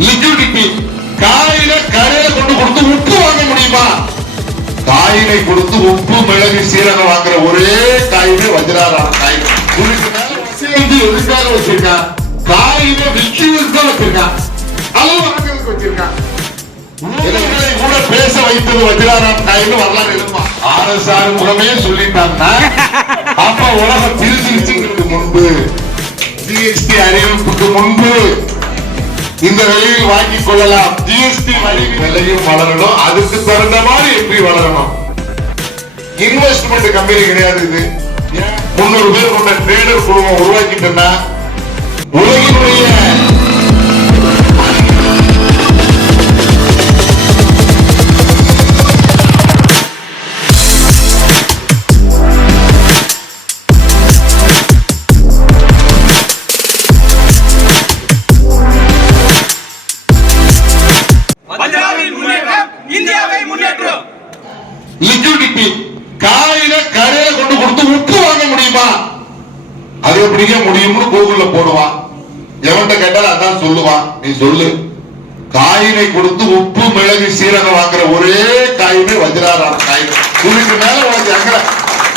Liquidity. காயில கடையில கொண்டு கொடுத்து உப்பு வாங்க முடியுமா? காயினை கொடுத்து உப்பு மிளகு சீரகம் வாங்குற ஒரே காயினே வஜ்ராராம் காயின். எதுக்காக வச்சிருக்கான்? காயினை விற்கிறதுக்கு தான் வச்சிருக்கான், அளவு வாங்குறதுக்கு வச்சிருக்கான். கூட பேச வைத்தது வஜ்ராராம் காயின் வரலாறு எழுதுமா? RSR முகமே சொல்லிட்டாங்கன்னா அப்ப உலகம் திருச்சிருச்சுங்கிறது முன்பு, ஜிஎஸ்டி அறிவிப்புக்கு முன்பு இந்த விலையில் வாங்கிக் கொள்ளலாம். ஜிஎஸ்டி விலையும் வளரணும், அதுக்கு தகுந்த மாதிரி எப்படி வளரணும். இன்வெஸ்ட்மெண்ட் கம்பெனி கிடையாது இது. 300 பேர் கொண்ட ட்ரேடர் குழுமம் உருவாக்கிட்டா உலகினுடைய லிக்விடிட்டி. காயில கடையில கொண்டு கொடுத்து உப்பு வாங்க முடியுமா? அது எப்படிங்க முடியும்னு கூகுள்ல போடுவான். எவன்கிட்ட கேட்டாலும் அதான் சொல்லுவான். நீ சொல்லு. காயினை கொடுத்து உப்பு மிளகு சீரகம் வாங்குற ஒரே காயினே வஜ்ராராம் காயின். இதுக்கு மேல உனக்கு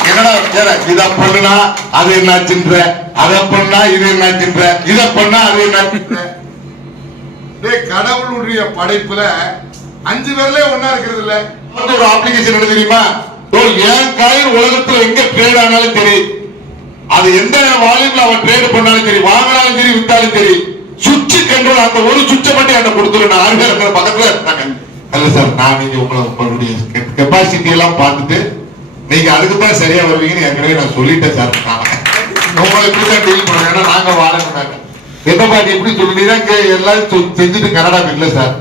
என்னடா இத பண்ணுனா அது என்னாச்சுன்ற, அதை பண்ணா இது என்னாச்சுன்ற, இதை பண்ணா அது என்னாச்சுன்ற. கடவுளுடைய படைப்புல 5 பேர்ல ஒன்னா இருக்கிறது இல்ல. ஒரு அப்ளிகேஷன் என்ன தெரியுமா? ஏன் காயின் உலகத்துல எங்க ட்ரேட் ஆனாலும் சரி, அது எந்த வால்யூம்ல அவன் ட்ரேட் பண்ணாலும் சரி, வாங்கினாலும் சரி வித்தாலும் சரி, சுவிட்ச் கண்ட்ரோல் அந்த ஒரு சுவிட்சை மட்டும் என்ன கொடுத்துருவேன். 6 பேர் பக்கத்துல இருந்தாங்க. இல்ல சார், நான் நீங்க உங்களுடைய கெப்பாசிட்டி எல்லாம் பார்த்துட்டு நீங்க அதுக்கு தான் சரியா வருவீங்கன்னு ஏற்கனவே நான் சொல்லிட்டேன் சார். உங்களை இப்படிதான் டீல் பண்ணுறேன், ஏன்னா நாங்க வாழணும்னாங்க. என்ன பாட்டி எப்படி சொல்லிட்டீங்கன்னா எல்லாரும் செஞ்சுட்டு கனடா இல்ல சார்,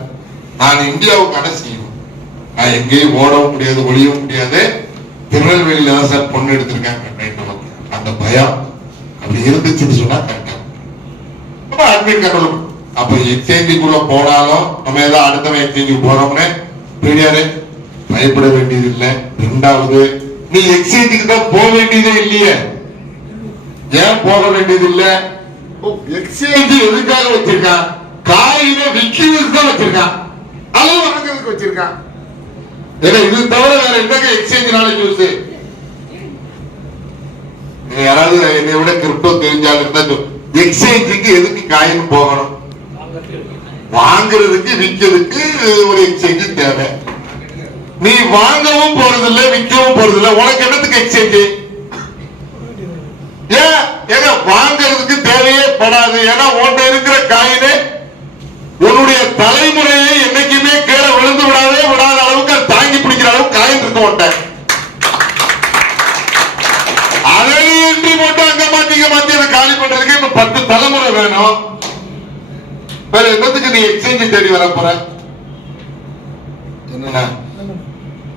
நான் இந்தியாவுக்கான செய்யணும். நான் எங்கேயும் ஓடவும் முடியாது, ஒளியவும் முடியாது. திருநெல்வேலியில தான் சார் பொண்ணு எடுத்திருக்காங்க. அந்த பயம் அப்படி இருந்துச்சுன்னு சொன்னா கரெக்டா அட்மிட் கண்ட்ரோல். அப்ப எக்ஸ்சேஞ்சுக்குள்ள போனாலும் நம்ம ஏதாவது அடுத்தவன் எக்ஸ்சேஞ்சுக்கு போறோம்னு பெரியாரு பயப்பட வேண்டியது இல்லை. 2வது, நீ எக்ஸ்சேஞ்சுக்கு தான் போக வேண்டியதே இல்லையே. ஏன் போக வேண்டியது இல்ல? எக்ஸ்சேஞ்ச் எதுக்காக வச்சிருக்கான்? காயினை விற்கிறதுக்கு தான் வச்சிருக்கான், அளவு வாங்குறதுக்கு வச்சிருக்கான். இது தவிர வேற என்னங்க எக்ஸ்சேஞ்சினால யூஸ்? யாராவது என்னை விட கிரிப்டோ தெரிஞ்சாலும் தான் எக்ஸ்சேஞ்சுக்கு எதுக்கு காயின் போகணும்? வாங்குறதுக்கு விற்கிறதுக்கு ஒரு எக்ஸ்சேஞ்சு தேவை. நீ வாங்கவும் போறதில்ல, விற்கவும் போறதில்ல, உனக்கு என்னத்துக்கு எக்ஸ்சேஞ்சு? ஏன் வாங்கிறதுக்கு தேவையே படாது. ஏன்னா உன்கிட்ட இருக்கிற காயினே உன்னுடைய தலைமுறையை என்னைக்குமே கீழே விழுந்து விடாத அளவுக்கு தாங்கி பிடிக்கிற அளவுக்கு காயின் இருக்க மாட்டேன். அதை என்ட்ரி போட்டு அங்க மாத்தி அதை காலி பண்றதுக்கு இப்ப 10 தலைமுறை வேணும். வேற என்னத்துக்கு நீ எக்ஸ்சேஞ்ச் தேடி வர போற?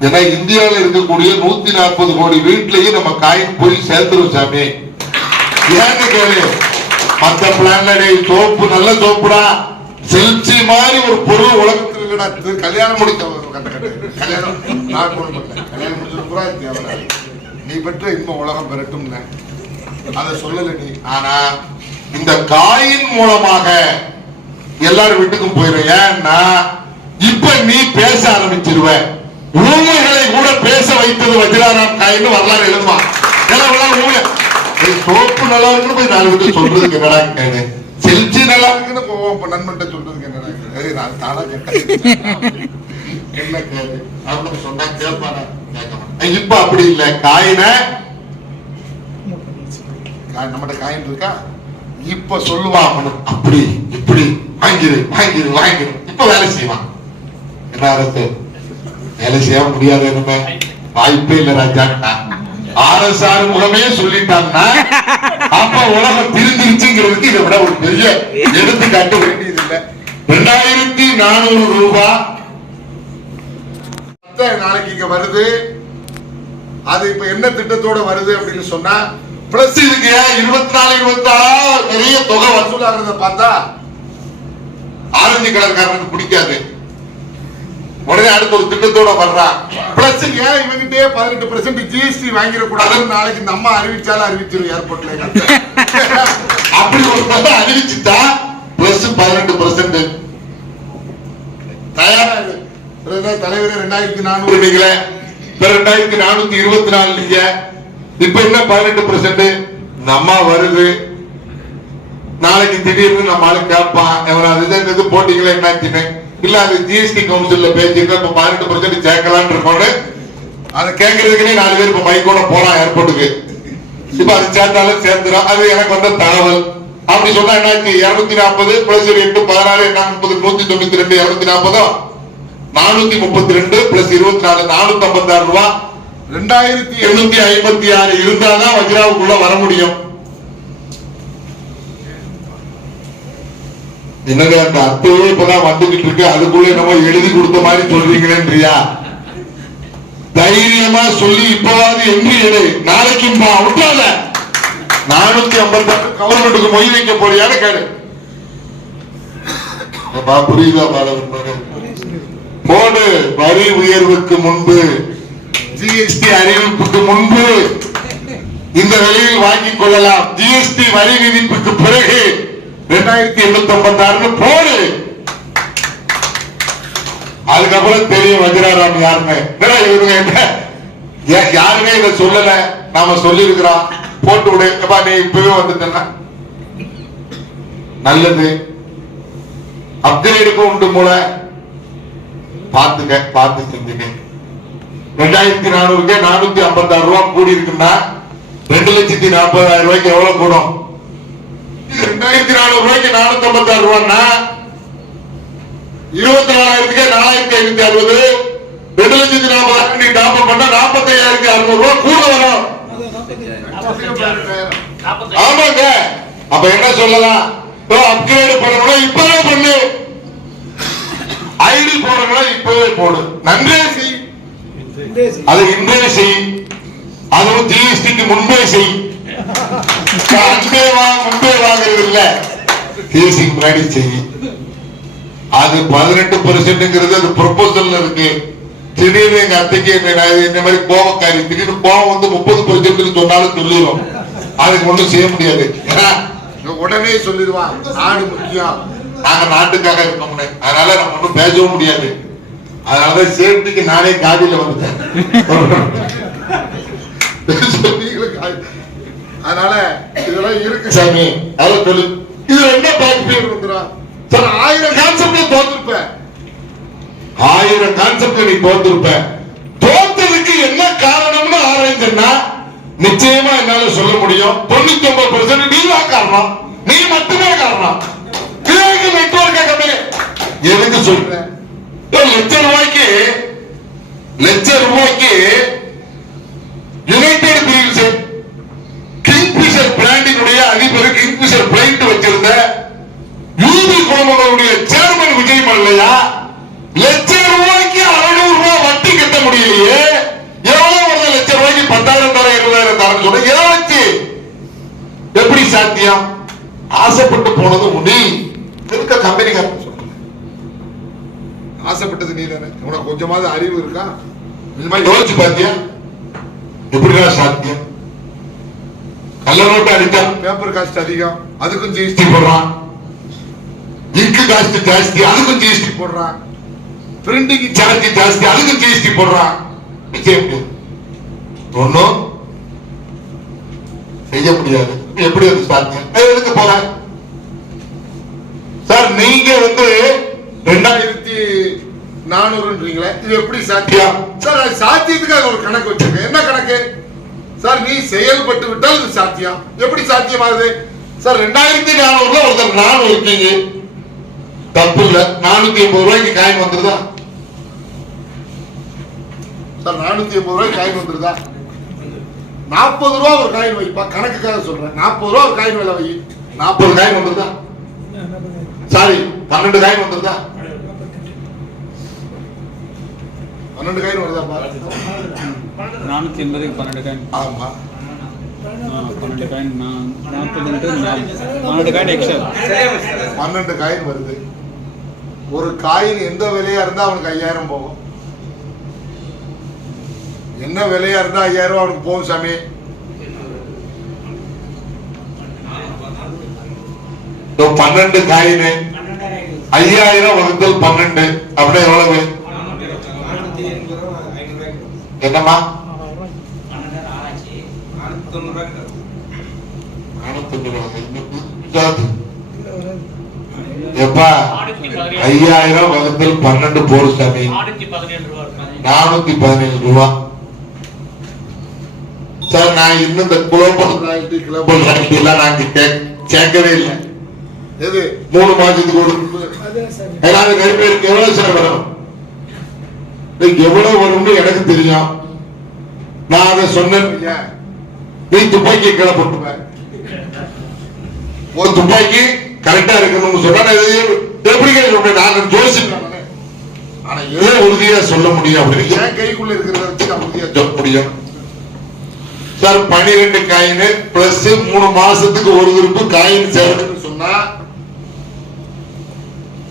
ஏன்னா இந்தியாவில் இருக்கக்கூடிய 140 கோடி வீட்லயே நம்ம காயின் போய் சேர்த்துரும் சாமி. ஏன்னு கேளு, மத்த பிளான்ல சோப்பு நல்ல சோப்புடா, செல்சி மாதிரி ஒரு பொருள் உலகத்தில் இல்லடா. கல்யாணம் முடிக்க கல்யாணம் நான் கல்யாணம் முடிச்சது நீ பெற்ற இன்பம் உலகம் பெறட்டும் அதை சொல்லல நீ. ஆனா இந்த காயின் மூலமாக எல்லாரும் வீட்டுக்கும் போயிடும். ஏன்னா இப்ப நீ பேச ஆரம்பிச்சிருவ. ஊமைகளை கூட பேச வைத்தது வஜ்ராராம் காயின் வரலாறு எழுதுமா? சோப்பு நல்லா இருக்குன்னு போய் 4 பேர் சொல்றதுக்கு என்னடா கேடு, செல்சி நல்லா இருக்குன்னு நண்பன் சொல்றதுக்கு என்னடா கேடு, நான் தானா கேட்டேன் என்ன கேடு அப்படின்னு சொன்னா கேட்பான. இப்ப அப்படி இல்ல. காயினை நம்மகிட்ட காயின் இருக்கா, இப்ப சொல்லுவான் அப்படி இப்படி வாங்கிரு வாங்கிரு வாங்கிரு. இப்ப வேலை செய்வான். என்ன அரசு வேலை செய்ய முடியாது, என்ன வாய்ப்பே இல்ல ராஜா. RSR முகமே சொல்லிட்டாங்கன்னா அப்ப உலகம் திருந்திருச்சுங்கிறதுக்கு இதை விட ஒரு பெரிய எடுத்துக்காட்ட வேண்டியது இல்லை. 2400 ரூபாய் நாளைக்கு இங்க வருது. அது இப்ப என்ன திட்டத்தோட வருது அப்படின்னு சொன்னா பிளஸ் இதுக்கு 24 26 நிறைய தொகை வசூலாகிறத பார்த்தா ஆரஞ்சு கலர்காரனுக்கு பிடிக்காது. உடனே அடுத்த ஒரு திட்டத்தோட வர்றான். பிளஸ் ஏன் இவங்கிட்டே 18% ஜிஎஸ்டி வாங்கிடக்கூடாதுன்னு நாளைக்கு இந்த அம்மா அறிவிச்சாலும் அறிவிச்சிடும் ஏர்போர்ட்ல. அப்படி ஒரு அறிவிச்சுட்டா பிளஸ் 18%. தலைவர் 2400 நீங்களே 2424 நீங்க இப்ப என்ன 18% நம்ம வருது. நாளைக்கு திடீர்னு நம்ம ஆளு கேட்பான் எது போட்டீங்களா என்னாச்சுன்னு. இல்ல அது ஜிஎஸ்டி கவுன்சில்ல பேசிருக்க இப்ப 18% சேர்க்கலான்னு இருக்கோன்னு அதை கேட்கறதுக்குன்னே 4 பேர் இப்ப மைக்கோட போலாம் ஏர்போர்ட்டுக்கு. இப்ப அது சேர்த்தாலும் சேர்ந்துடும். அது எனக்கு வந்த தகவல். அப்படி சொன்னா என்னாச்சு 240 பிளஸ் 8 16 என்ன 30 192 240 432 பிளஸ் 24 456 ரூபாய் 2856 இருந்தாதான் வஜ்ராவுக்குள்ள வர முடியும். என்னங்க அந்த அத்தையே இப்பதான் வந்துகிட்டு இருக்கு, அதுக்குள்ள என்னமோ எழுதி கொடுத்த மாதிரி சொல்றீங்களேன்றியா? தைரியமா சொல்லி இப்பவாது எங்க எடு, நாளைக்கு விட்டாத 456 கவர்மெண்ட்டுக்கு மொய் வைக்க போறியான்னு கேடு. புரியுதா போடு. வரி உயர்வுக்கு முன்பு ஜிஎஸ்டி அறிவிப்புக்கு முன்பு இந்த விலையில் வாங்கிக் கொள்ளலாம். ஜிஎஸ்டி வரி விதிப்புக்கு பிறகு 2856 போடு. அதுக்கப்புறம் தெரியும் வஜ்ராராம் யாருன்னு. யாருமே இதை சொல்லல, நாம சொல்லி இருக்கிறோம். போட்டு விடு, நீ இப்பவே வந்துட்டா நல்லது. அப்கிரேடுக்கும் உண்டு மூல பாத்துக்க, பார்த்து செஞ்சுக்க. 2400 456 ரூபாய் கூடி இருக்குன்னா 2,40,000 ரூபாய்க்கு எவ்வளவு கூடும்? 2400 ரூபாய்க்கு 456 ரூபாய்னா 24,000 4,560 2,40,000 நீ டாப் பண்ணா 45,600 ரூபாய் கூட வரும். ஆமாங்க. அப்ப என்ன சொல்லலாம்? அப்கிரேட் பண்ணணும் இப்பவே பண்ணு, ஐடி போடணும் இப்பவே போடு, நன்றே செய், அது இன்றே செய், அதுவும் ஜிஎஸ்டிக்கு முன்பே செய். முன்பே வாங்குறது இல்ல, ஜிஎஸ்டிக்கு முன்னாடி செய். அது 18% அது ப்ரொபோசல்ல இருக்கு. திடீர்னு எங்க அத்தைக்கு இந்த மாதிரி கோபக்காரி திடீர்னு கோபம் வந்து 30% சொன்னாலும் சொல்லிடும். அதுக்கு ஒண்ணும் செய்ய முடியாது. உடனே சொல்லிடுவான் நாடு முக்கியம், நாங்க நாட்டுக்காக இருக்கோம்னு. அதனால நம்ம ஒண்ணும் பேசவும் முடியாது. அதனாலதான் சேஃப்டிக்கு நானே காதியில வந்துட்டேன். அதனால இதெல்லாம் இருக்கு சாமி. அதை சொல்லு. இதுல என்ன பேக் பேர் வந்துடும் சார்? 1000 கான்செப்ட் தோத்துருப்ப, 1000 கான்செப்ட் நீ தோத்துருப்ப. தோத்ததுக்கு என்ன காரணம்னு ஆராய்ந்தா நிச்சயமா என்னால சொல்ல முடியும். 99% நீ தான் காரணம், நீ மட்டுமே காரணம். நெட்வொர்க் கம்மி எதுக்கு சொல்ற? லட்சம் ரூபாய்க்கு யுனைடெட் பிரீவ்ஸ் கிங்பிஷர் பிராண்டினுடைய அதிபர் கிங்பிஷர் பிளைட் வச்சிருந்த யூபி குழுமங்களுடைய சேர்மன் விஜய் மல்லையா லட்சம் ரூபாய்க்கு 600 ரூபாய் வட்டி கட்ட முடியலையே. எவ்வளவு வருது? லட்சம் ரூபாய்க்கு 10,000 தர 20,000 தரன்னு சொல்ல எதை வச்சு? எப்படி சாத்தியம்? ஆசைப்பட்டு போனது நீ, இருக்க கம்பெனிக்காரன் சொல்ற. ஆசைப்பட்டது நீ தானே. உனக்கு கொஞ்சமாவது அறிவு இருக்கா? யோசிச்சு பாத்தியா எப்படிதான் சாத்தியம்? கள்ள நோட்டு அடித்தா பேப்பர் காஸ்ட் அதிகம், அதுக்கும் ஜிஎஸ்டி போடுறான். இங்கு காஸ்ட் ஜாஸ்தி, அதுக்கும் ஜிஎஸ்டி போடுறான். பிரிண்டிங் சார்ஜ் ஜாஸ்தி, அதுக்கும் ஜிஎஸ்டி போடுறான். ஒன்னும் செய்ய முடியாது. எப்படி அது சாத்தியம்? எதுக்கு போற சார்? நீங்க 2400 இது எப்படி சாத்தியம் சார்? அது சாத்தியத்துக்கு ஒரு கணக்கு வச்சிருக்க. என்ன கணக்கு சார்? நீ செயல்பட்டு விட்டால் இது சாத்தியம். எப்படி சாத்தியமாகுது சார்? 2400 ஒருத்தர் நானும் இருக்கீங்க, தப்பு இல்ல. 480 ரூபாய்க்கு காயின் வந்துருதா சார்? 480 ரூபாய்க்கு காயின் வந்துருதா? 40 ரூபா ஒரு காயின் வைப்பா, கணக்குக்காக சொல்றேன். 40 ரூபா ஒரு காயின் விலை வை, 40 காயின் வந்துருதா? சாரி 12 காயின் வந்துருதா? 12 காயின் வருதா? 480 12 காயின். ஆமா 12 காயின் 12 காயின் எக்ஸ்ட்ரா 12 காயின் வருது. ஒரு காயின் எந்த விலையா இருந்தா அவனுக்கு 5000 போகும். என்ன விலையா இருந்தா 5000 அவனுக்கு போகும் சாமி. तो 12 காயின் 5000 வகுத்தல் 12 அப்படியே எவ்வளவு? என்னம்மா 490 எப்பா 5000 வகுத்தல் 12 போடு சாமி 417 ரூபா. சார் நான் இன்னும் இந்த குளோபல் ராயல்டி கிளோபல் ராயல்டி எல்லாம் நாங்க சேர்க்கவே இல்லை. எது 3 மாசத்துக்கு ஒரு எல்லாரும் நிறைய பேருக்கு எவ்வளவு சார் வரும், எவ்வளவு வரும்னு எனக்கு தெரியும். நான் அதை சொன்னேன், நீ துப்பாக்கி கீழே போட்டுவேன், ஒரு துப்பாக்கி கரெக்டா இருக்கணும்னு சொன்னா எப்படி சொல்றேன், நான் ஜோசிப்பேன். ஆனா எதை உறுதியா சொல்ல முடியும் அப்படின்னு என் கைக்குள்ள இருக்கிறத வச்சு நான் உறுதியா சொல்ல முடியும். சார் 12 காயின் பிளஸ் 3 மாசத்துக்கு ஒரு விருப்பு காயின் சேருதுன்னு சொன்னா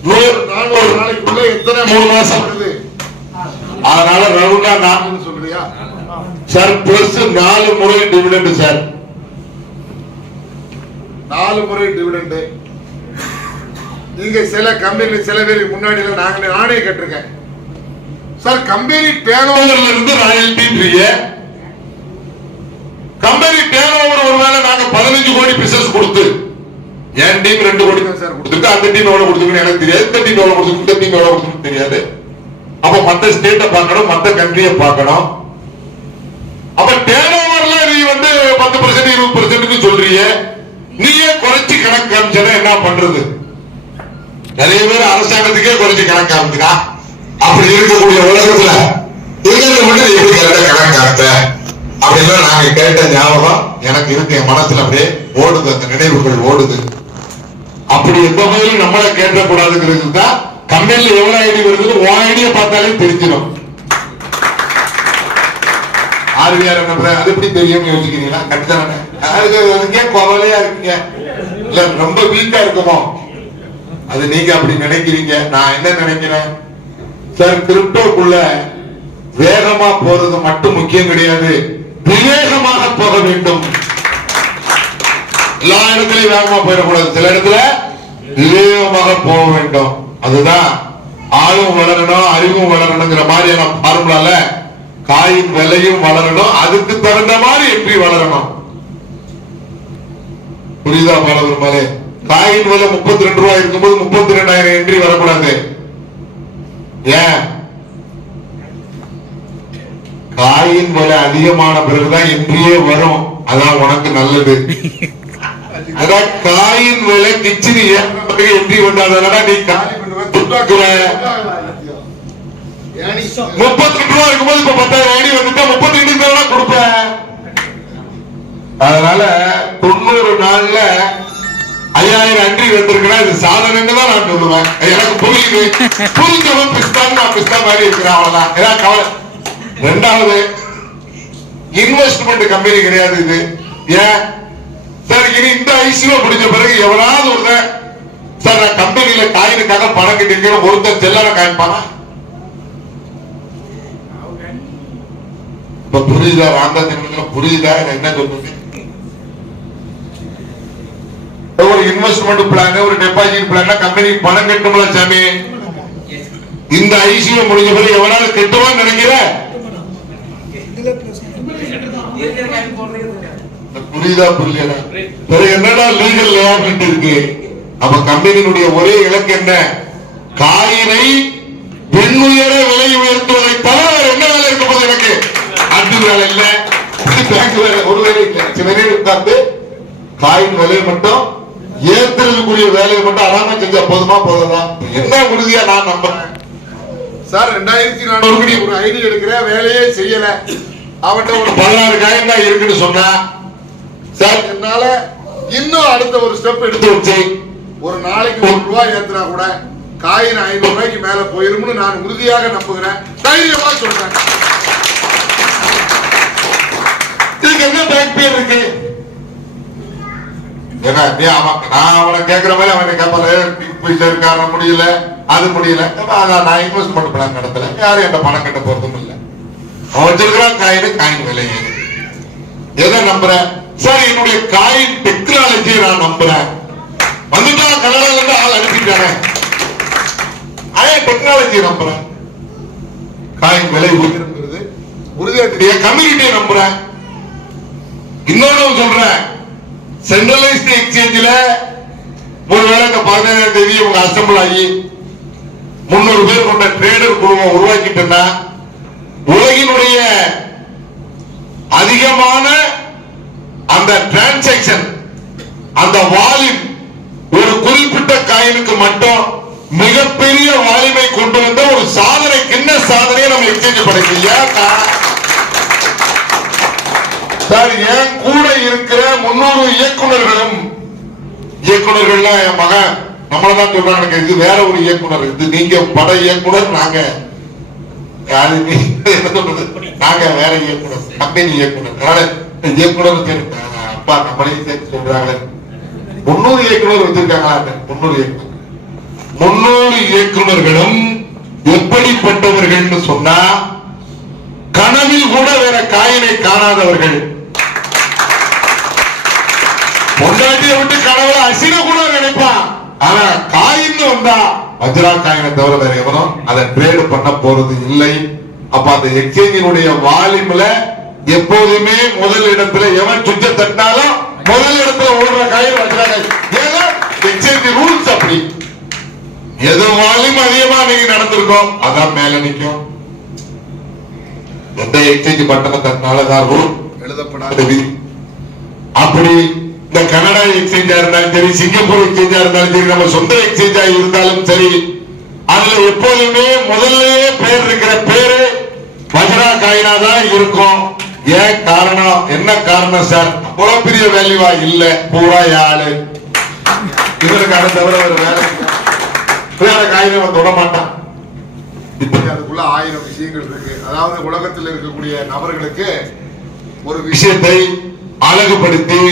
400 நாளைக்குள்ள எத்தனை 3 மாசம் வருது? அதனால ரவுண்டா 4 சொல்றியா சார்? பிளஸ் 4 முறை டிவிடெண்ட் சார், 4 முறை டிவிடெண்ட். நீங்க சில கம்பெனி சில பேருக்கு முன்னாடி நானே கேட்டிருக்கேன் சார், கம்பெனி டேர்ன் ஓவர்ல இருந்து ராயல்டின்றீங்க. கம்பெனி டேர்ன் ஓவர் ஒருவேளை நாங்க 15 கோடி பிசினஸ் கொடுத்து, என் டீம் 2 கோடி தான் சார் கொடுத்துருக்கு, அந்த டீம் எவ்வளவு கொடுத்துருக்குன்னு எனக்கு தெரியாது, இந்த டீம் எவ்வளவு கொடுத்துருக்கு, இந்த டீம் எவ்வளவு கொடுத்துருக்கு தெரியாது. அப்ப மத்த ஸ்டேட்டை பார்க்கணும், மத்த கண்ட்ரியை பார்க்கணும். அப்ப டேர்ன் ஓவர்ல நீ 10% 20% சொல்றீங்க, நீயே குறைச்சி கணக்கு காமிச்சா என்ன பண்றது? நிறைய பேர் அரசாங்கத்துக்கே குறைச்சி கணக்கு காமிக்கிறா. அப்படி இருக்கக்கூடிய உலகத்துல இருக்கிறது மட்டும் எப்படி கணக்கு காமித்த அப்படின்னா நாங்க கேட்ட ஞாபகம் எனக்கு இருக்கு, என் மனசுல அப்படியே ஓடுது, அந்த நினைவுகள் ஓடுது. அப்படி எந்த வகையிலும் நம்மளை கேட்டக்கூடாதுங்கிறது தான். கம்பெனில எவ்வளவு ஐடி வருதுன்னு உன் ஐடியா பார்த்தாலே தெரிஞ்சிடும். ஆர்விஆர் அது எப்படி தெரியும் யோசிக்கிறீங்களா? கட்டுதானே, அதுக்கே கவலையா இருக்கீங்க. இல்ல ரொம்ப வீக்கா இருக்குமோ, அது நீங்க அப்படி நினைக்கிறீங்க. நான் என்ன நினைக்கிறேன் சார், கிரிப்டோக்குள்ள வேகமா போறது மட்டும் முக்கியம் கிடையாது, விவேகமாக போக வேண்டும். எல்லா இடத்துலயும் வேகமா போயிடக்கூடாது, சில இடத்துல விவேகமாக போக வேண்டும். அதுதான் ஆளும் வளரணும் அறிவும் வளரணுங்கிற மாதிரியான ஃபார்முலால காயின் விலையும் வளரணும், அதுக்கு தகுந்த மாதிரி எப்படி வளரணும். புரியுதா பாலகுருமாலே? காயின் விலை 32 ரூபாய் இருக்கும்போது 32,000 என்ட்ரி வரக்கூடாது. ஏன்? காயின் விலை அதிகமான பிறகுதான் என்ட்ரியே வரும், அதான் உனக்கு நல்லது. அதான் காயின் விலை கிச்சினி என்ட்ரி வந்தாதான் நீ காலி பண்ணுவ. 32 ரூபாய் இருக்கும்போது இப்ப 10,000 ஐடி வந்துட்டா 32 ரூபாய் கொடுப்பேன். அதனால 90 நாள்ல 5000 அன்றி வந்திருக்குன்னா இது சாதனைன்னு தான் நான் சொல்லுவேன். எனக்கு புரியுது, புரிஞ்சவன் பிஸ்தான், நான் பிஸ்தா மாதிரி இருக்கிறேன், அவ்வளவுதான். ஏதாவது கவலை. ரெண்டாவது, இன்வெஸ்ட்மெண்ட் கம்பெனி கிடையாது இது. ஏன் சார், இனி இந்த ஐசிஓ முடிஞ்ச பிறகு எவனாவது ஒருத்தன் சார் நான் கம்பெனியில காயினுக்காக பணம் கட்டிருக்கேன் ஒருத்தன் செல்லான காய்ப்பானா? இப்ப புரியுதா ராமதாஸ்? புரியுதா என்ன சொல்றது? ஒரு இன்வெஸ்ட்மெண்ட் பிளான், ஒரு டெபாசிட் பிளான் கம்பெனிக்கு பணம் கட்டும்ல சாமி. இந்த ஐசிஓ முடிஞ்ச பிறகு எவனால கட்டுவான்னு நினைக்கிற? புரியுதா புரியல? பிறகு என்னடா லீகல் லியாபிலிட்டி இருக்கு. அப்ப கம்பெனியினுடைய ஒரே இலக்கு என்ன? காயினை பெண்ணுயர விலை உயர்த்துவதை தவிர என்ன வேலை இருக்க போது? எனக்கு அது வேலை இல்ல, பேங்க் வேலை ஒரு வேலை இல்ல. சில நேரம் உட்கார்ந்து காயின் விலையை மட்டும் ஏத்துறதுக்குரிய வேலையை மட்டும் அறாம செஞ்சா போதுமா? போதுதான். என்ன உறுதியா நான் நம்புறேன் சார். 2400 ஒரு ஐடி எடுக்கிற வேலையே செய்யல, அவன்கிட்ட ஒரு 16 காயின் தான் இருக்குன்னு சொன்னா சார், என்னால இன்னும் அடுத்த ஒரு ஸ்டெப் எடுத்து வச்சு ஒரு நாளைக்கு 1 ரூபாய் ஏத்துனா கூட காயின் 500 ரூபாய்க்கு மேல போயிரும்னு நான் உறுதியாக நம்புகிறேன், தைரியமா சொல்றேன். இதுக்கு என்ன பேங்க் பேர் இருக்கு? நான் அவனை கேட்கிற மாதிரி அவன் கேட்பாரு, முடியல அது முடியல, நான் இன்வெஸ்ட்மெண்ட் பிளான் நடத்தல, யாரும் என்ன பணம் கட்ட போறதும் இல்லை. அவன் வச்சிருக்கிறான் காயின் விலை. எதை நம்புறேன் சார்? என்னுடைய காயின் டெக்னாலஜியை நான் நம்புறேன். வந்துட்டா கனடால இருந்து ஆள் அனுப்பிட்டானே, அதே டெக்னாலஜியை நம்புறேன். காயின் விலை உயர்கிறது உறுதியா கம்யூனிட்டியை நம்புறேன். இன்னொன்னு சொல்றேன், சென்ட்ரலைஸ்ட் எக்ஸ்சேஞ்சில் ஒருவேளை இந்த 17ஆம் தேதி உங்க அசம்பிள் ஆகி 300 பேர் கொண்ட ட்ரேடர் குழுமம் உருவாக்கிட்டா உலகினுடைய அதிகமான அந்த டிரான்சாக்சன், அந்த வால்யூம் ஒரு குறிப்பிட்ட காயினுக்கு மட்டும் மிகப்பெரிய வால்யூமை கொண்டு வந்த ஒரு சாதனை, என்ன சாதனையை நம்ம எக்ஸ்சேஞ்ச் படைக்கலையா சார்? ஏன் கூட இருக்கிற 300 இயக்குனர்கள்லாம் என் மகன் நம்மளதான் சொல்றாங்க, இது வேற ஒரு இயக்குனர், இது நீங்க பட இயக்குனர், நாங்க என்ன சொல்றது, நாங்க வேற இயக்குனர், கம்பெனி இயக்குனர். அதனால இயக்குனர் அப்பா நம்மளையும் சேர்த்து சொல்றாங்க. 300 இயக்குனர் வச்சிருக்காங்களா? 300 இயக்குனர்களும் எப்படிப்பட்டவர்கள் சொன்னா, கனவில் கூட வேற காயினை காணாதவர்கள். பொண்டாட்டியை விட்டு கனவுல அசின கூட நினைப்பான். ஆனா காயின் வந்தா வஜ்ரா காயினை தவிர வேற எவனும் அதை ட்ரேட் பண்ண போறது இல்லை. அப்ப அந்த எக்ஸ்சேஞ்சினுடைய வால்யூம்ல எப்போதுமே முதல் இடத்துல எவன் சுவிட்ச தட்டினாலும் முதல் இடத்துல ஓடுற காயின் வஜ்ரா காயின். ஏன்னா எக்ஸ்சேஞ்ச் ரூல்ஸ் அப்படி. எது வால்யூம் அதிகமா நீங்க நடந்திருக்கோம் அதான் மேல நிற்கும். எந்த எக்ஸ்சேஞ்ச் பட்டனை தட்டினாலதான் ரூல் எழுதப்படாத விதி. அப்படி இந்த கனடா எக்ஸ்சேஞ்சா இருந்தாலும் சரி, சிங்கப்பூர் எக்ஸ்சேஞ்சா இருந்தாலும் சரி, நம்ம சொந்த எக்ஸ்சேஞ்சா இருந்தாலும் சரி, அதுல எப்போதுமே முதல்லயே பேர் இருக்கிற பேரு வஜ்ரா காயினா தான் இருக்கும். ஏன் காரணம்? என்ன காரணம் சார்? அவ்வளவு பெரிய வேல்யூவா இல்ல, பூரா யாழு இதற்கான தவிர வேற காயினை தொட மாட்டான். அதுக்குள்ள 1000 விஷயங்கள் இருக்கு. அதாவது உலகத்தில் இருக்கக்கூடிய நபர்களுக்கு ஒரு விஷயத்தை அழகுபடுத்தி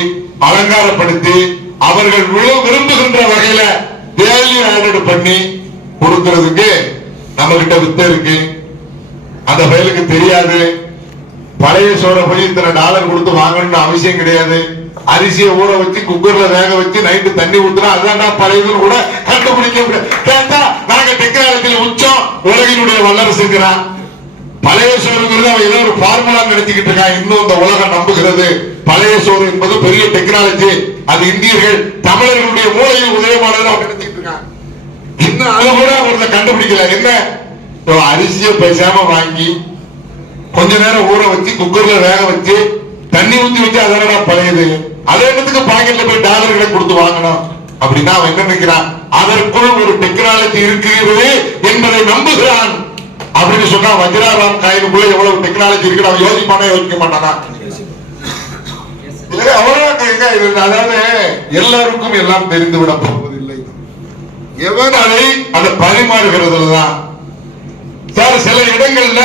அலங்காரப்படுத்தி அவர்கள் விரும்புகின்ற வகையில வேல்யூ ஆடட் பண்ணி கொடுக்கிறதுக்கு நம்ம கிட்ட வித்த இருக்கு. அந்த பயலுக்கு தெரியாது. பழைய சோறை போய் இத்தனை டாலர் கொடுத்து வாங்கணும்னு அவசியம் கிடையாது. அரிசியை ஊற வச்சு குக்கர்ல வேக வச்சு நைட்டு தண்ணி ஊத்துனா அதுதான் பழையதுன்னு கூட கண்டுபிடிக்க முடியாது. கேட்டா நாங்க டெக்னாலஜியில உச்சம், உலகினுடைய வல்லரசுங்கிறான். பழைய சோறுங்கிறது அவன் ஏதோ ஒரு ஃபார்முலா நினைச்சுக்கிட்டு இருக்கான். இன்னும் இந்த உலகம் நம்புகிறது பழைய சோறு என்பது பெரிய டெக்னாலஜி, அது இந்தியர்கள் தமிழர்களுடைய மூளையில் உதயமானது அவன் நினைச்சுக்கிட்டு இருக்கான். இன்னும் அதை கூட அவரை கண்டுபிடிக்கல. என்ன, அரிசியை பேசாம வாங்கி கொஞ்ச நேரம் ஊற வச்சு குக்கர்ல வேக வச்சு தண்ணி ஊத்தி வச்சு அதெல்லாம் பழையது, அதே இடத்துக்கு பாக்கெட்ல போய் டாலர்களை கொடுத்து வாங்கணும் அப்படின்னா அவன் என்ன நினைக்கிறான்? அதற்குள் ஒரு டெக்னாலஜி இருக்கிறது என்பதை நம்புகிறான். அப்படின்னு சொன்னா வஜ்ராராம் காயினுக்குள்ள எவ்வளவு டெக்னாலஜி இருக்கு அவன் யோசிப்பானா யோசிக்க மாட்டானா? அதாவது எல்லாருக்கும் எல்லாம் தெரிந்துவிட போவதில்லை. எவன் அதை பரிமாறுகிறதுலதான் சார். சில இடங்கள்ல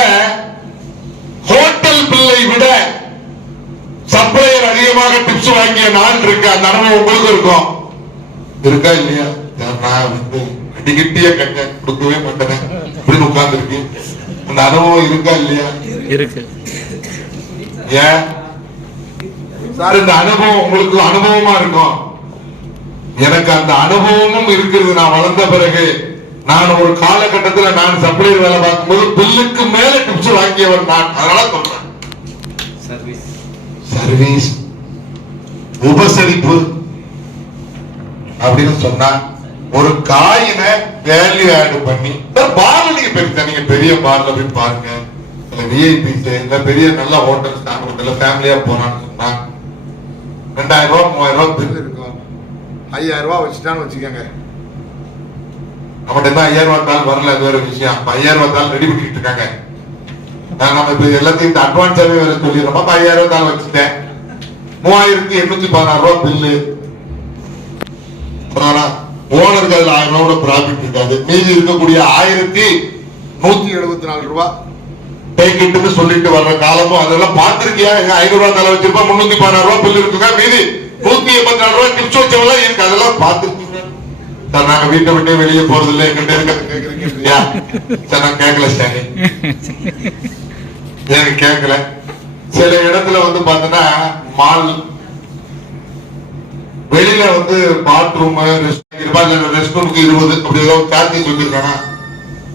ஹோட்டல் பில்லை விட சப்ளையர் அதிகமாக டிப்ஸ் வாங்கிய நாள் இருக்கு. அந்த அனுபவம் உங்களுக்கு இருக்கும், இருக்கா இல்லையா? நான் அடிக்கட்டிய கட்ட கொடுக்கவே மாட்டேன் அப்படின்னு உட்கார்ந்து இருக்கு. அந்த அனுபவம் இருக்கா இல்லையா? இருக்கு. ஏன் சார் இந்த அனுபவம் உங்களுக்கு அனுபவமா இருக்கும்? எனக்கு அந்த அனுபவமும் இருக்கிறது. நான் வளர்ந்த பிறகு நான் ஒரு காலகட்டத்தில் நான் சப்ளையர் வேலை பார்க்கும்போது பில்லுக்கு மேல டிப்ஸ் வாங்கியவர் நான். அதனால சொல்றேன், சர்வீஸ் உபசரிப்பு அப்படின்னு சொன்னா ஒரு காயினை வேல்யூ ஆட் பண்ணி பார்ல நீங்க பெரிய நீங்க பெரிய பார்ல போய் பாருங்க. விஐபிஸ் இல்ல பெரிய நல்ல ஹோட்டல்ஸ் நாங்க ஃபேமிலியா போனான்னு சொன்னா 2000 ரூபாய் 3000 ரூபாய் பில் இருக்கும். 5000 ரூபாய் வச்சுட்டான்னு வச்சுக்கோங்க. நம்மகிட்ட 5000 ரூபாய் தாள் வரல, அது வேற விஷயம். 5000 ரூபாய் தாள் ரெடி பண்ணிட்டு இருக்காங்க. நம்ம இப்ப எல்லாத்தையும் இந்த அட்வான்ஸாவே வேற சொல்லிடுறோம். 5000 ரூபாய் தாள் வச்சுட்டேன், 3816 ரூபாய் பில்லு. ஓனருக்கு அதுல 1000 ரூபாய் ப்ராஃபிட் இருக்காது. மீதி இருக்கக்கூடிய 1174 ரூபாய் டேக்கிட்டு சொல்லிட்டு வர்ற காலமும் அதெல்லாம் பார்த்திருக்கியா? 500 ரூபாய் தலை வச்சிருப்பா, 316 ரூபாய் பில் இருக்குங்க, மீதி 184 ரூபாய் டிப்ஸ் வச்சவெல்லாம் இருக்கு. அதெல்லாம் பார்த்துருக்கீங்க சார். நாங்க வீட்டை விட்டே வெளியே போறது இல்லை, எங்கிட்ட இருக்கிறது கேக்குறீங்க சார். நான் கேட்கல சார், எனக்கு கேட்கல. சில இடத்துல வந்து பாத்தீங்கன்னா மால் வெளியில வந்து பாத்ரூம் ரெஸ்ட் ரூமுக்கு 20 அப்படி ஏதோ சார்ஜஸ் வச்சிருக்கானா?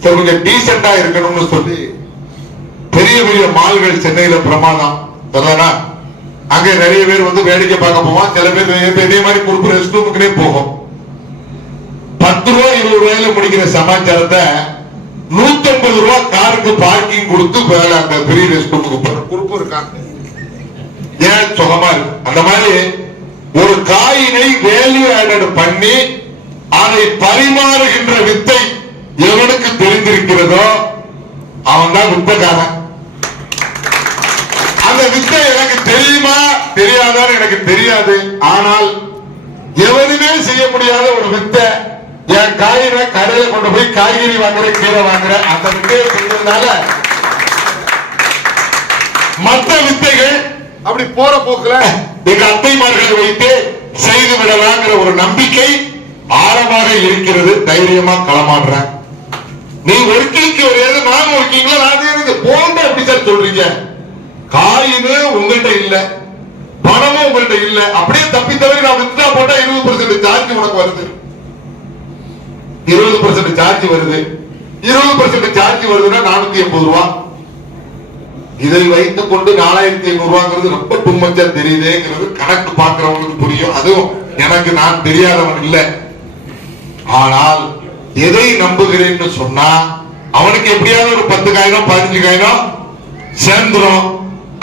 கொஞ்சம் டீசெண்டா இருக்கணும்னு சொல்லி பெரிய பெரிய மால்கள் சென்னையில பிரமாதம் சொல்லனா, அங்க நிறைய பேர் வந்து வேடிக்கை பார்க்க போவான். சில பேர் இதே மாதிரி குறிப்பிட்ட ரெஸ்ட் ரூமுக்குனே போகும். 10 ரூபா 20 ரூபாயில முடிக்கிற சமாச்சாரத்தை 150 ரூபா காருக்கு பார்க்கிங் கொடுத்து வேலை அந்த பெரிய ரெஸ்ட் ரூமுக்கு போற குறிப்பு இருக்காங்க. ஏன் சுகமா இருக்கு. அந்த மாதிரி ஒரு காயினை வேல்யூ ஆடட் பண்ணி அதை பரிமாறுகின்ற வித்தை எவனுக்கு தெரிந்திருக்கிறதோ அவன் தான் வித்தக்காரன். அந்த வித்தை எனக்கு தெரியுமா தெரியாதான்னு எனக்கு தெரியாது. ஆனால் எவனுமே செய்ய முடியாத ஒரு வித்தை, என் காயினை கடையில கொண்டு போய் காய்கறி வாங்குற கீரை வாங்குற அந்த வித்தையை செஞ்சதுனால மற்ற வித்தைகள் அப்படி போற போக்குல எங்க அத்தைமார்களை வைத்து செய்து விடலாங்கிற ஒரு நம்பிக்கை ஆழமாக இருக்கிறது. தைரியமா களமாடுறேன். நீ ஒர்க்கிங்க்கு ஒரு நாங்க ஒர்க்கிங்களா நான் போன்ற எப்படி சார் சொல்றீங்க? காயினு உங்கள்கிட்ட இல்ல, பணமும் உங்கள்கிட்ட இல்ல, அப்படியே தப்பி தவறி நான் வித்ரா போட்டா 20% சார்ஜ் உனக்கு வருது. 20% சார்ஜ் வருது. 20% சார்ஜ் வருதுன்னா 480 ரூபாய். இதை வைத்துக் கொண்டு 4500 ரூபாங்கிறது ரொம்ப தும்மச்சா தெரியுதுங்கிறது கணக்கு பார்க்கிறவங்களுக்கு புரியும். அதுவும் எனக்கு நான் தெரியாதவன் இல்லை. ஆனால் எதை நம்புகிறேன்னு சொன்னா அவனுக்கு எப்படியாவது ஒரு 10 காயினம் 15 காயினம் சேர்ந்துரும்.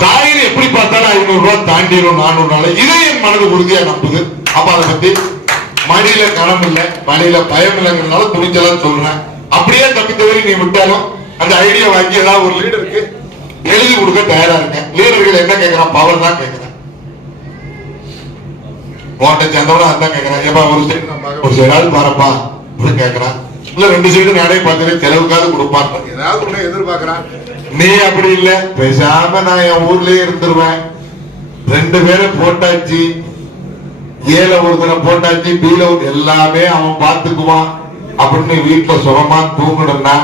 காயின் எப்படி பார்த்தாலும் 500 ரூபாய் தாண்டிடும் 400 நாள். இதை என் மனது உறுதியா நம்புது. அப்ப அதை பத்தி மடியில கனம் இல்லை, மடியில பயம் இல்லைங்கிறதுனால துணிச்சலா சொல்றேன். அப்படியே தப்பி தவறி நீ விட்டாலும் அந்த ஐடியா வாங்கி ஏதாவது ஒரு லீடருக்கு எழுதி கொடுக்க தயாரா இருக்கேன். லீடர்கள் என்ன கேட்கிறான்? பவர் தான் கேட்கிறேன். ஓட்ட சேர்ந்தவன அதான் கேட்கிறேன். ஏப்பா ஒரு சைடாவது பாருப்பா அப்படின்னு கேட்கிறான். இல்ல 2 சைடு நானே பார்த்தேன் செலவுக்காவது கொடுப்பான். ஏதாவது ஒண்ணு எதிர்பார்க்கிறான். நீ அப்படி இல்ல, பேசாம நான் என் ஊர்லயே இருந்துருவேன். 2 பேரை போட்டாச்சு, ஏல ஒருத்தனை போட்டாச்சு, பீல எல்லாமே அவன் பார்த்துக்குவான் அப்படின்னு வீட்டுல சுகமா தூங்கணும்னா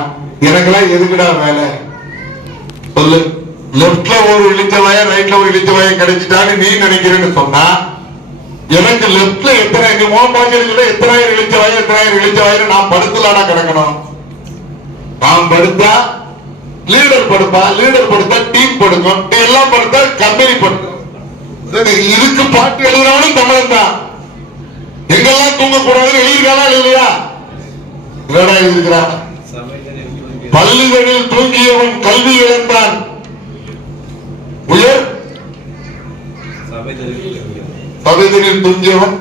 எனக்கெல்லாம் எதுக்குடா வேலை சொல்லு? லெப்ட்ல ஒரு இழிச்ச வாய ரைட்ல ஒரு இழிச்ச வாய கிடைச்சிட்டான்னு நீ நினைக்கிறேன்னு சொன்னா எனக்கு லெப்ட்ல எத்தனை நீ மோன் பாக்கெட்ல எத்தனாயிரம் இழிச்ச வாய எத்தனாயிரம் இழிச்ச வாயில நான் படுத்தலாடா கிடக்கணும். நான் படுத்தா லீடர் படுப்பா, லீடர் படுத்தா டீம் படுக்கும், எல்லாம் படுத்தா கம்பெனி படுக்கும். இதுக்கு பாட்டு எழுதுறவனும் தமிழன் தான். எங்கெல்லாம் தூங்க கூடாதுன்னு எழுதிருக்கானா இல்லையா? இல்லடா எழுதிருக்கிறான். பள்ளிகளில் தூங்கியவன் கல்வி இழந்தான், உயர் சபைகளில் தூங்கியவன்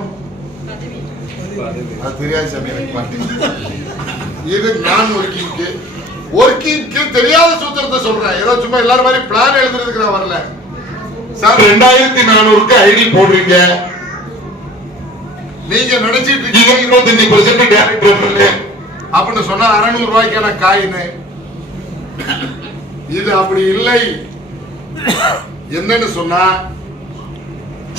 இது நான் ஒர்க்கிங்க்கு தெரியாத சூத்திரத்தை சொல்றேன். ஏதோ சும்மா எல்லாரும் மாதிரி பிளான் எழுதுறதுக்கு நான் வரல சார். 2400க்கு ஐடி போடுறீங்க, நீங்க நினைச்சிட்டு இருக்கீங்க 25% டைரக்டர் அப்படின்னு சொன்னா 600 ரூபாய்க்கான காயின். இது அப்படி இல்லை. என்னன்னு சொன்னா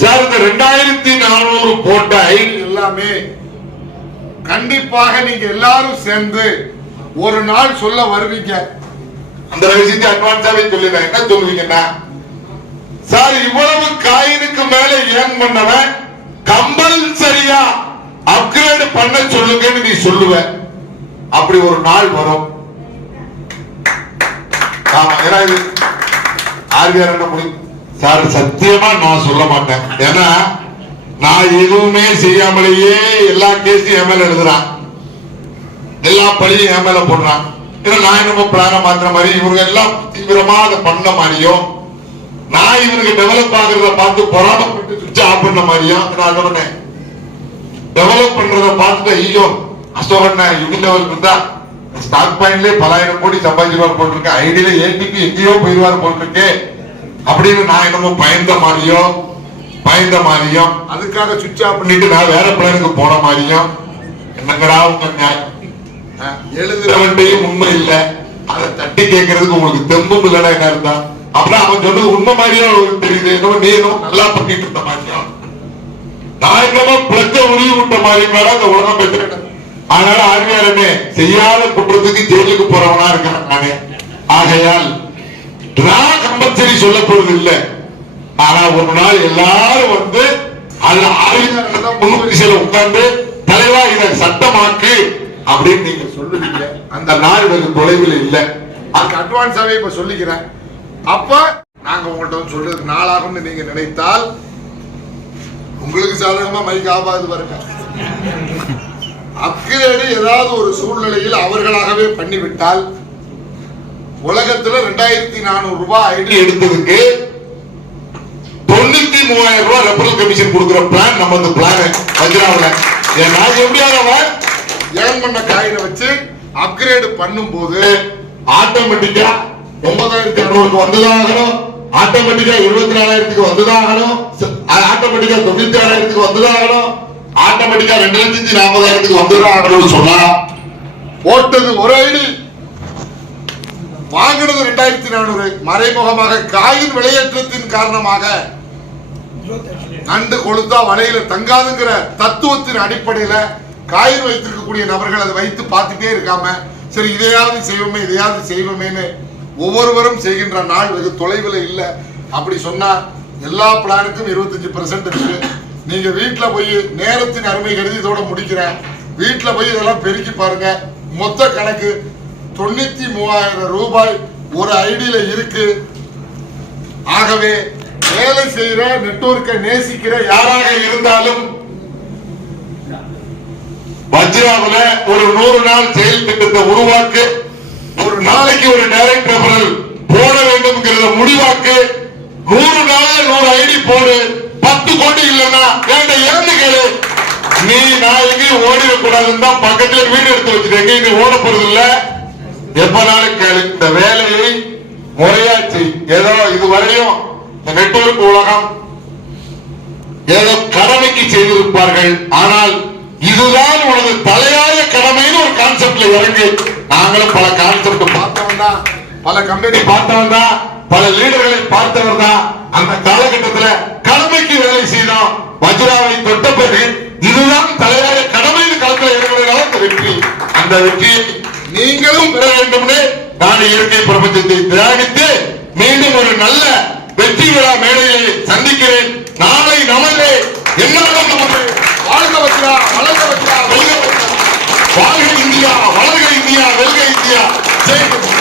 சார் இந்த 2400 போட்ட ஐடி எல்லாமே கண்டிப்பாக நீங்க எல்லாரும் சேர்ந்து ஒரு நாள் சொல்ல வருவீங்க. அந்த விஷயத்தை அட்வான்ஸாவே சொல்லிடுறேன். என்ன சொல்லுவீங்கன்னா, சார் இவ்வளவு காயினுக்கு மேல ஏன் பண்ணவன் கம்பல்சரியா அப்கிரேட் பண்ண சொல்லுங்கன்னு நீ சொல்லுவ. அப்படி ஒரு நாள் வரும். ஆமா, ஏன்னா இது ஆர்பிஆர் என்ன முடியும் சார்? சத்தியமா நான் சொல்ல மாட்டேன். ஏன்னா நான் எதுவுமே செய்யாமலேயே எல்லா கேஸையும் என் மேல எழுதுறான், எல்லா பழியும் என் மேல போடுறான். நான் என்னமோ பிளான மாத்திர மாதிரி இவங்க எல்லாம் தீவிரமா அதை பண்ண மாதிரியும், நான் இவனுக்கு டெவலப் ஆகுறத பார்த்து பொறாமப்பட்டு சுவிட்ச் ஆஃப் பண்ண மாதிரியும் நான் சொன்னேன். டெவலப் பண்றத பார்த்துட்டு ஐயோ அசோகண்ண யூனிலெவல் இருந்தா ஸ்டாக் பாயிண்ட்லயே பல ஆயிரம் கோடி சம்பாதிச்சிருவார் போட்டிருக்கேன், ஐடியில ஏடிபி எங்கேயோ போயிருவார் போட்டிருக்கு அப்படின்னு நான் என்னமோ பயந்த மாதிரியும் அதுக்காக சுவிட்ச் ஆஃப் பண்ணிட்டு நான் வேற பிளானுக்கு போன மாதிரியும் என்னங்கடா உங்க எழுதுறவன்டையும் உண்மை இல்ல, அதை தட்டி கேட்கறதுக்கு உங்களுக்கு தெம்பும் இல்லடா என்ன இருந்தா அப்படின்னா அவன் சொன்னது உண்மை மாதிரியும் தெரியுது. என்னமோ நீ என்னமோ நல்லா பண்ணிட்டு இருந்த மாதிரியும் நான் என்னமோ பிளக்க உருவி விட்ட மாதிரியும் அந்த உலகம் பெற்று. அதனால ஆர்மியாருமே செய்யாத குற்றத்துக்கு ஜெயிலுக்கு போறவனா இருக்கிறேன் நானே. ஆகையால் நான் கம்பல்சரி சொல்ல போறது இல்லை. ஆனா ஒரு நாள் எல்லாரும் வந்து முன்வரிசையில உட்கார்ந்து தலைவா இதை சட்டமாக்கு அப்படின்னு நீங்க சொல்லுவீங்க. அந்த நாள் வெகு தொலைவில் இல்லை. அதுக்கு அட்வான்ஸாவே இப்ப சொல்லிக்கிறேன். அப்ப நாங்க உங்கள்ட்ட வந்து சொல்றது நாளாகும்னு நீங்க நினைத்தால் உங்களுக்கு சாதகமா மைக் ஆபாது பாருங்க. அப்கிரேடு ஏதாவது ஒரு சூழ்நிலையில் அவர்களாகவே பண்ணிவிட்டால் உலகத்துல 2400 ரூபாய் ஐடி எடுத்ததுக்கு 93,000 ரூபாய் ரெஃபரல் கமிஷன் கொடுக்கிற பிளான் நம்ம பிளான் வஜ்ராவில். நான் எப்படியாவது ஏன் பண்ண காயினை வச்சு அப்கிரேடு பண்ணும் போது ஆட்டோமேட்டிக்கா 9,600 வந்துதான் ஆகணும், ஆட்டோமேட்டிக்கா 24,000 வந்துதான் ஆகணும், ஆட்டோமேட்டிக்கா 96,000 வந்துதான் ஆகணும், ஆட்டோமேட்டிக்கா 2,40,000 வந்துதான் ஆகணும்னு சொன்னா போட்டது ஒரு ஐடி, வாங்கினது 2,400. மறைமுகமாக காயின் விலையேற்றத்தின் காரணமாக நண்டு கொளுத்தா வலையில தங்காதுங்கிற தத்துவத்தின் அடிப்படையில காயின் வைத்திருக்கக்கூடிய நபர்கள் அதை வைத்து பார்த்துட்டே இருக்காம சரி இதையாவது செய்வோமே இதையாவது செய்வோமேன்னு ஒவ்வொருவரும் செய்கின்ற நாள் வெகு தொலைவில் இல்லை. அப்படி சொன்னா எல்லா பிளானுக்கும் 25% இருக்கு. நீங்க வீட்டுல போய் நேரத்தின் அருமை கருதி இதோட முடிக்கிறேன், வீட்டுல போய் இதெல்லாம் பெருக்கி பாருங்க. மொத்த கணக்கு 93,000 ரூபாய் ஒரு ஐடியில இருக்கு. ஆகவே வேலை செய்யற நெட்வொர்க்கை நேசிக்கிற யாராக இருந்தாலும் வஜ்ராவுல ஒரு 100 நாள் செயல் திட்டத்தை உருவாக்கு, ஒரு நாளைக்கு ஒரு டைரக்ட் ரெஃபரல் போட வேண்டும் முடிவாக்கு. 100 நாள் 100 ஐடி போடு. 10 கோடி இல்லைன்னா ஏன்னு கேளு. நீ நான் எங்கேயும் ஓடிடக்கூடாதுன்னு தான் பக்கத்துல வீடு எடுத்து வச்சுட்டு எங்கேயும் ஓட போறது இல்ல. எப்பனாலும் கேளு. இந்த வேலையை முறையாச்சு. ஏதோ இதுவரையும் இந்த நெட்வொர்க் உலகம் ஏதோ கடமைக்கு செய்திருப்பார்கள். ஆனால் இதுதான் உனது தலையாய கடமைன்னு ஒரு கான்செப்ட்ல இறங்கு. நாங்களும் பல கான்செப்ட் பார்த்தவன் தான், பல கம்பெனி பார்த்தவன் தான், பல லீடர்களை பார்த்தவர் தான். அந்த காலகட்டத்தில் கடமைக்கு வேலை செய்தோம். வஜ்ராவை தொட்ட பிறகு இதுதான் தலையாய கடமைன்னு களத்தில் இறங்குறதுனால அந்த வெற்றி. அந்த வெற்றியை நீங்களும் பெற வேண்டும்னு நான் இயற்கை பிரபஞ்சத்தை தியானித்து மீண்டும் ஒரு நல்ல வெற்றி விழா மேடையை சந்திக்கிறேன். நாளை நமது என்னாலும் நமது வாழ்க வஜ்ரா, வளர்க வஜ்ரா, வெல்க வஜ்ரா. வாழ்க இந்தியா, வளர்க இந்தியா, வெல்க இந்தியா. ஜெய் ஹிந்த்.